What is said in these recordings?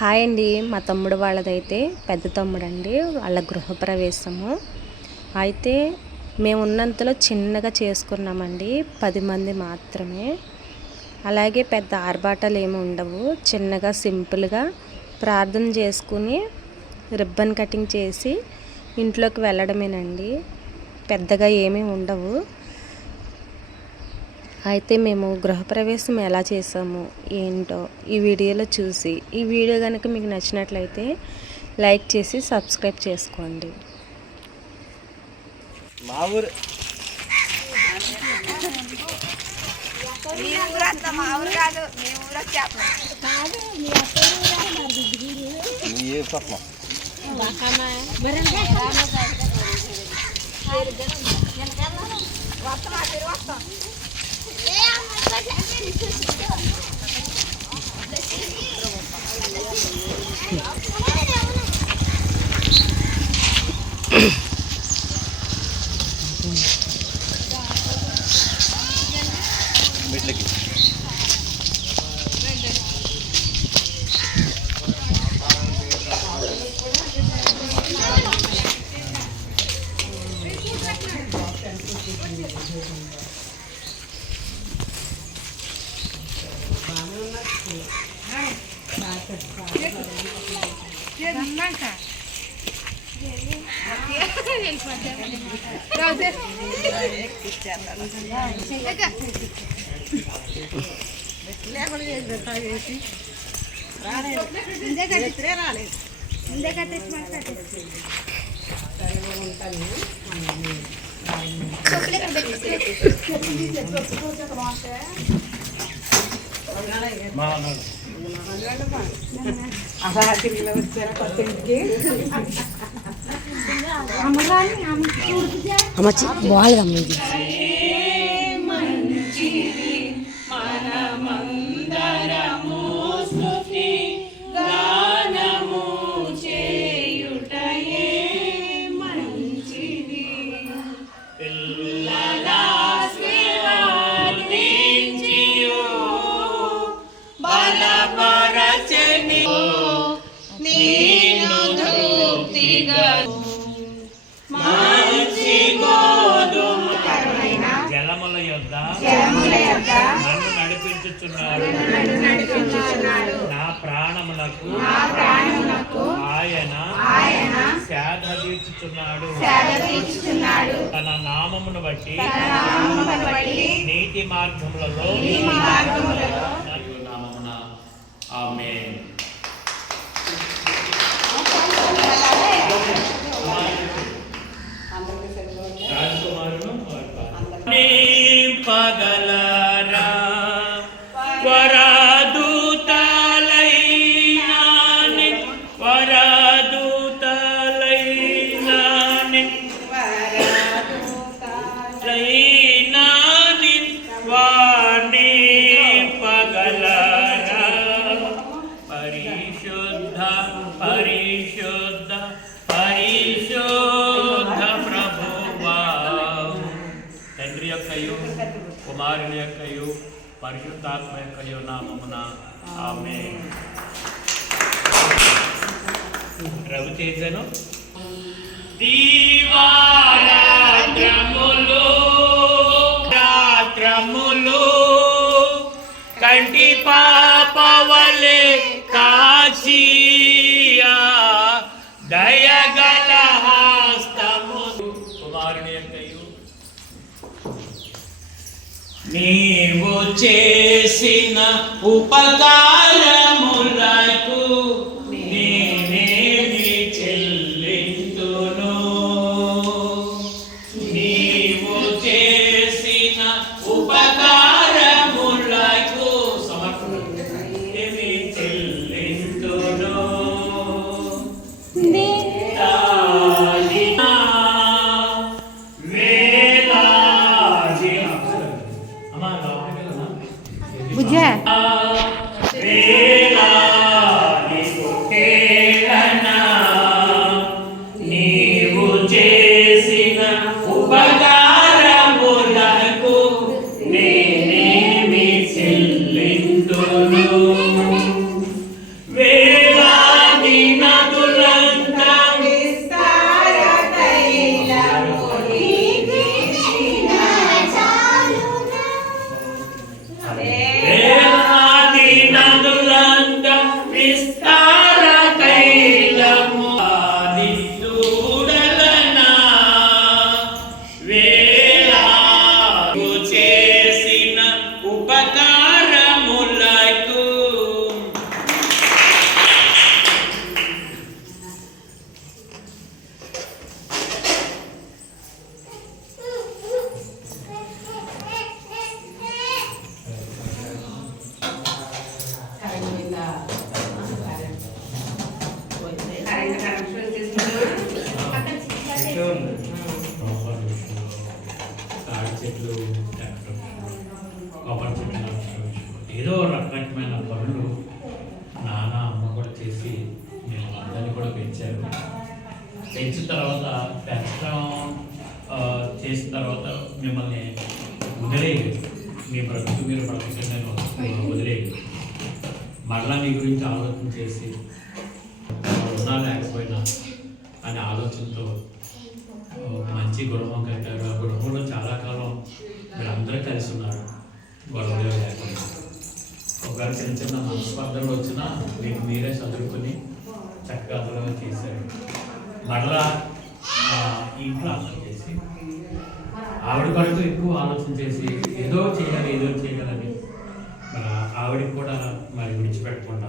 Hi అండి. మా తమ్ముడు వాళ్ళదైతే పెద్ద తమ్ముడు అండి వాళ్ళ గృహప్రవేశము. అయితే మేము ఉన్నంతలో చిన్నగా చేసుకున్నామండి. పది మంది మాత్రమే. అలాగే పెద్ద ఆర్భాటాలు ఏమి ఉండవు. చిన్నగా సింపుల్గా ప్రార్థన చేసుకుని రిబ్బన్ కటింగ్ చేసి ఇంట్లోకి వెళ్ళడమేనండి. పెద్దగా ఏమీ ఉండవు. అయితే మేము గృహప్రవేశం ఎలా చేసాము ఏంటో ఈ వీడియోలో చూసి ఈ వీడియో కనుక మీకు నచ్చినట్లయితే లైక్ చేసి సబ్స్క్రైబ్ చేసుకోండి. మా ఊరు. మా పక్కన వస్తాం. ఆ పేరు వస్తాం మెట్లకి అమ్మచ్చి আমার বহাল দাম నడిపించుచున్నాడు నా ప్రాణములకు ఆయన సేద తీర్చుచున్నాడు. తన నామమును బట్టి నీతి మార్గములలో నామమున. ఆమేన్. రాజకుమారును యొక్కయు కుమారుని యొక్కయు పరిశుద్ధాత్మ యొక్కయు నామమున. ఆమె రవితేజను? దీవా చేసిన ఉపకారములకి కొబ్బరి ఉంది తాడి చెట్లు కొబ్బరి చెట్లు ఏదో రకరకమైన పనులు నాన్న అమ్మ కూడా చేసి మేము అందరినీ కూడా పెంచారు పెంచిన తర్వాత పెంచడం చేసిన తర్వాత మిమ్మల్ని వదిలేదు మీ బ్రతుకు మీరు బ్రతకండి వదిలేదు మరలా మీ గురించి ఆలోచన చేసి ఉన్నా లేకపోయినా అనే ఆలోచనతో మంచి గృహం కట్టారు. ఆ గృహంలో చాలా కాలం వీళ్ళందరూ కలిసి ఉన్నారు. గొడవలు లేకుండా. ఒకవేళ చిన్న చిన్న మనస్పర్ధలు వచ్చినా మీకు మీరే చదువుకొని చక్కగా అందులో చేశారు. మరలా ఇంట్లో అర్థం చేసి ఆవిడ కొరకు ఎక్కువ ఆలోచన చేసి ఏదో చేయాలి ఏదో చేయాలని. మరి ఆవిడకి కూడా మరి విడిచిపెట్టకుండా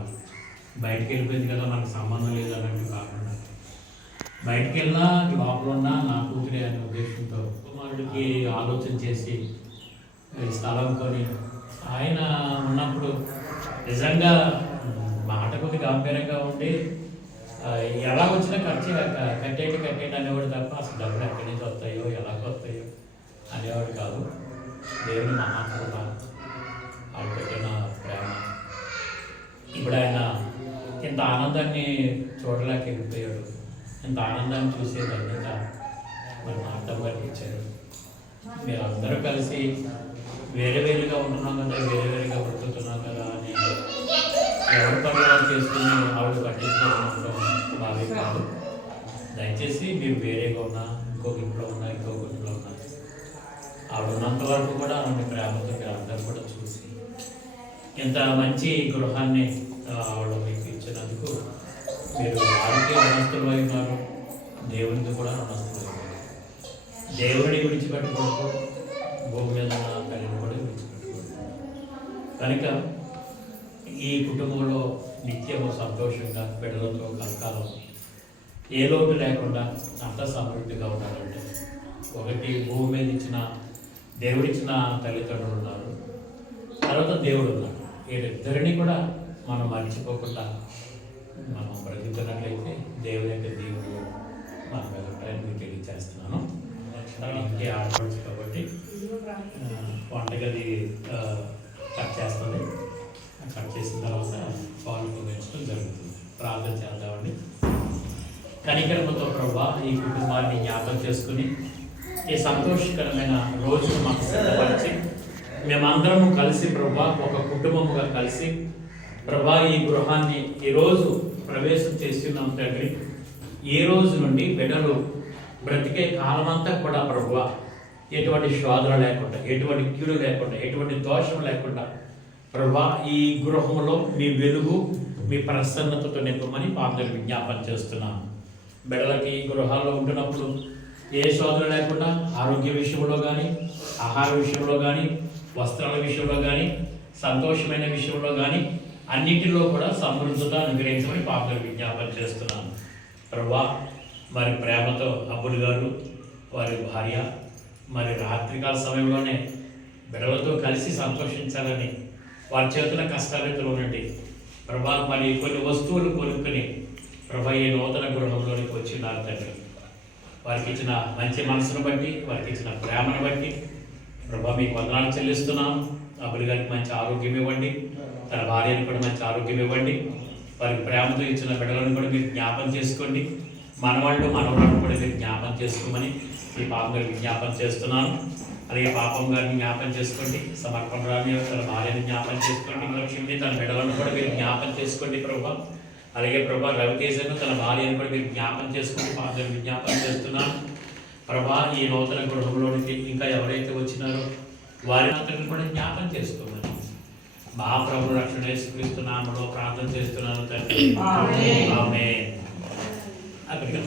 బయటికి వెళ్ళిపోయింది కదా మనకు సంబంధం లేదు అన్నట్టు కాకుండా. బయటికి వెళ్ళినా లోపల ఉన్నా నా కూతురే అనే ఉద్దేశంతో కుమారుడికి ఆలోచన చేసి స్థలం కొని ఆయన ఉన్నప్పుడు నిజంగా మాట కొద్ది గంభీరంగా ఉండి ఎలా వచ్చినా ఖర్చు కట్టేటి కట్టేటి అనేవాడు తప్ప అసలు డబ్బులు ఎక్కడి నుంచి వస్తాయో ఎలా వస్తాయో అనేవాడు కాదు. దేవుని మహాత్మ ఆవిడ పెట్టిన ప్రేమ. ఇప్పుడు ఆయన ఇంత ఆనందాన్ని చూడలేక వెళ్ళిపోయాడు. ఎంత ఆనందాన్ని చూసే ధన్యత మరి మా గారికి ఇచ్చారు. మీరు అందరూ కలిసి వేరే వేరుగా ఉంటున్నాం కదా వేరే వేరుగా బ్రతుకుతున్నాం కదా అని ఎవరి పనులు చేసుకుని ఆవిడ పట్టించుకోవడం బాగా కాదు. దయచేసి మీరు వేరేగా ఉన్నా ఇంకొక ఇంట్లో ఉన్నా ఇంకొక ఇంట్లో ఉన్నా ఆవిడ ఉన్నంత వరకు కూడా ఆవిడ ప్రేమతో మీరు అందరూ కూడా చూసి ఇంత మంచి గృహాన్ని ఆవిడ మీకు ఇచ్చినందుకు మీరు ఆరోగ్య రుణస్తులు ఉన్నారు దేవునికి కూడా రుణస్తులు ఉన్నారు దేవుడిని విడిచిపెట్టకూడదు. భూమి మీద ఉన్న తల్లిని కూడా గురించి కనుక ఈ కుటుంబంలో నిత్యము సంతోషంగా బిడ్డలతో కలకాలం ఏ లోటు లేకుండా అంత సమృద్ధిగా ఉండాలంటే ఒకటి భూమి మీద ఇచ్చిన దేవుడిచ్చిన తల్లిదండ్రులు ఉన్నారు. తర్వాత దేవుడు ఉన్నాడు వీరిద్దరిని కూడా మనం మర్చిపోకుండా మనం బ్రతుకుతున్నట్లయితే దేవుడి యొక్క దేవుడు మన మీద ఉంటాయని మీకు తెలియజేస్తున్నాను ఇంకే ఆడవచ్చు కాబట్టి వంటగది కట్ చేస్తుంది. కట్ చేసిన తర్వాత పాలు పొందించడం జరుగుతుంది. ప్రార్థన చేద్దామండి. కనికరమతో ప్రభా ఈ కుటుంబాన్ని జ్ఞాపకం చేసుకుని ఈ సంతోషకరమైన రోజును మాకు సిద్ధపరిచి మేమందరము కలిసి ప్రభా ఒక కుటుంబముగా కలిసి ప్రభా ఈ గృహాన్ని ఈరోజు ప్రవేశం చేస్తున్నాం తండ్రి ఈ రోజు నుండి బిడ్డలు బ్రతికే కాలమంతా కూడా ప్రభు ఎటువంటి శోధన లేకుండా ఎటువంటి కీడు లేకుండా ఎటువంటి దోషం లేకుండా ప్రభా ఈ గృహంలో మీ వెలుగు మీ ప్రసన్నతతో నింపమని పాపలు విజ్ఞాపన చేస్తున్నాను. బిడ్డలకి ఈ గృహాల్లో ఉంటున్నప్పుడు ఏ శోధన లేకుండా ఆరోగ్య విషయంలో కానీ ఆహార విషయంలో కానీ వస్త్రాల విషయంలో కానీ సంతోషమైన విషయంలో కానీ అన్నిటిలో కూడా సమృద్ధత అనుగ్రహించమని పాపలు విజ్ఞాపన చేస్తున్నాను. ప్రభా మరి ప్రేమతో అబ్బుడు గారు వారి భార్య మరి రాత్రికాల సమయంలోనే బిడ్డలతో కలిసి సంతోషించాలని వారి చేతుల కష్టాలతో నుండి ప్రభా మరి కొన్ని వస్తువులు కొనుక్కుని ప్రభా ఈ నూతన గృహంలోనికి వచ్చినారు తండ్రి. వారికి ఇచ్చిన మంచి మనసును బట్టి వారికి ఇచ్చిన ప్రేమను బట్టి ప్రభా మీకు వందనాలు చెల్లిస్తున్నాం. అబ్బుడు గారికి మంచి ఆరోగ్యం ఇవ్వండి. తన భార్యను కూడా మంచి ఆరోగ్యం ఇవ్వండి. వారికి ప్రేమతో ఇచ్చిన బిడ్డలను కూడా మీరు జ్ఞాపం చేసుకోండి. మనవాళ్ళు మనవాళ్ళను కూడా మీరు జ్ఞాపం చేసుకోమని ఈ పాపం గారికి జ్ఞాపం చేస్తున్నాను. అలాగే పాపం గారిని జ్ఞాపం చేసుకోండి. సమర్పణ రామి తన భార్యను జ్ఞాపం చేసుకోండి. లక్ష్మి తన బిడ్డలను కూడా మీరు జ్ఞాపం చేసుకోండి ప్రభా. అలాగే ప్రభా రవితేజను తన భార్యను కూడా మీరు జ్ఞాపం చేసుకోండి. పాపం గారికి జ్ఞాపం చేస్తున్నాను. ప్రభా ఈ నూతన గృహంలో ఇంకా ఎవరైతే వచ్చినారో వారి అతను కూడా జ్ఞాపం చేసుకోమని మా ప్రభు రక్షణ యేసుక్రీస్తు నామములో ప్రార్థన చేస్తున్నాను తండ్రి. ఆమేన్. అక్కడికి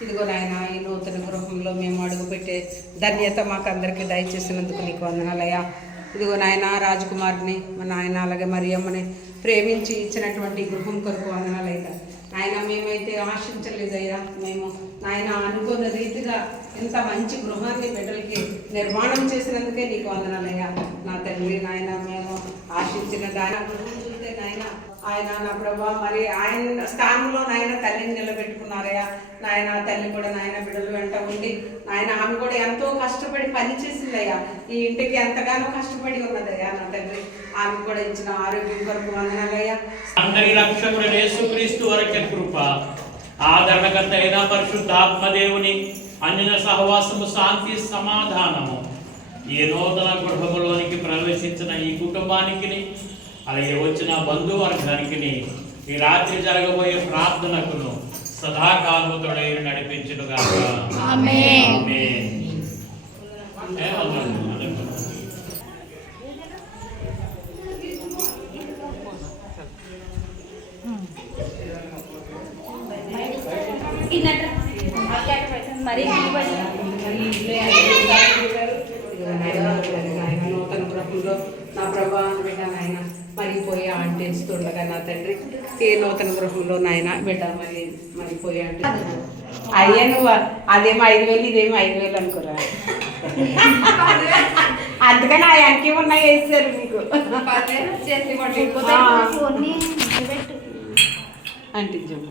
ఇదిగో నాయన ఈ నూతన గృహంలో మేము అడుగుపెట్టే ధన్యత మాకు అందరికీ దయచేసినందుకు నీకు వందనాలయ్యా ఇదిగో నాయన రాజకుమార్ని మా నాయన అలాగే మరి అమ్మని ప్రేమించి ఇచ్చినటువంటి గృహం కొరకు వందనాలయ్యా నాయన మేమైతే ఆశించలేదయ్యా. మేము నాయన అనుకున్న రీతిగా ఇంత మంచి గృహాన్ని బిడ్డలకి నిర్మాణం చేసినందుకే నీకు వందనాలయ్యా నా తండ్రి నాయన మేము ఆశించిన దాని గృహం నాయన ఆయన నా ప్రభా మరి ఆయన స్థానంలో నాయన తల్లిని నిలబెట్టుకున్నారయ్యా నాయన తల్లి కూడా నాయన బిడ్డలు వెంట ఉండి నాయన ఆమె కూడా ఎంతో కష్టపడి పని చేసిందయ్యా. ఈ ఇంటికి ఎంతగానో కష్టపడి ఉన్నదయ్యా నా తండ్రి. ఆమె కూడా ఇచ్చిన ఆరోగ్యం కొరకు వందనాలయ్యా. అందరి రక్షకుడు యేసుక్రీస్తు వరకే కృప. ఆదరణకర్త అయిన పరిశుద్ధాత్మదేవుని అన్యన సహవాసము శాంతి సమాధానము. ఈ నూతన గృహములోనికి ప్రవేశించిన ఈ కుటుంబానికి అలాగే వచ్చిన బంధువర్గానికి ఈ రాత్రి జరగబోయే ప్రార్థనకును సదాకాలముతోడై నడిపించునుగా ఆమేన్. ఏ వందనాలు, వందనాలు. ఆయన నూతన గృహంలో నా ప్రభా బిడ్డ నాయన మరిపోయి ఆంటేస్తుండగా నా తండ్రి ఏ నూతన గృహంలో నాయన బిడ్డ మరి మరిపోయి అంటే. అయ్యా నువ్వు అదేమో ఐదు వేలు ఇదేమో ఐదు వేలు అనుకురా. అందుకని ఆ అంకి ఉన్నాయి వేసారు మీకు. అంటించమ్మ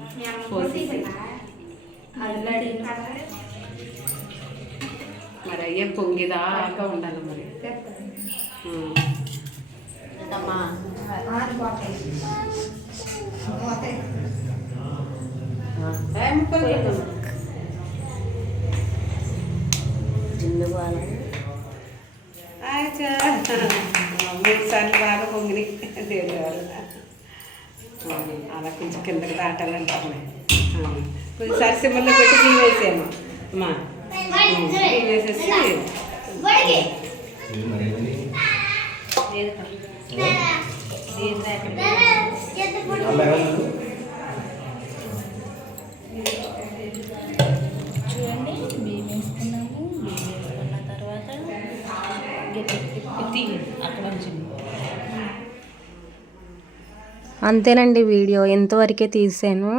మరి అయ్యే పొంగిదాకా ఉండాలి మరి. పెట్టమ్మా. మూడు సార్లు బాగా పొంగిని దేవుడి ఆ, అలా కొంచెం కిందకి దాటాలంటున్నాయి కొంచెం సరిసిమ్మల్లో పెట్టి బియ్యం వేసాము అమ్మా. బియ్యం వేసేసి. చూడండి బియ్యం వేసుకున్నాము బియ్యం వేసుకున్న తర్వాత అక్కడ అంతేనండి వీడియో. ఎంతవరకే తీసాను?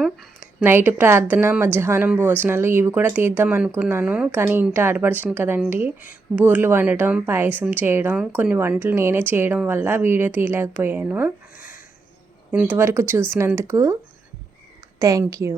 నైట్ ప్రార్థన మధ్యాహ్నం భోజనాలు ఇవి కూడా తీద్దాం అనుకున్నాను. కానీ ఇంటి ఆడపడుచును కదండి. బూర్లు వండటం పాయసం చేయడం కొన్ని వంటలు నేనే చేయడం వల్ల వీడియో తీయలేకపోయాను. ఇంతవరకు చూసినందుకు థ్యాంక్ యూ.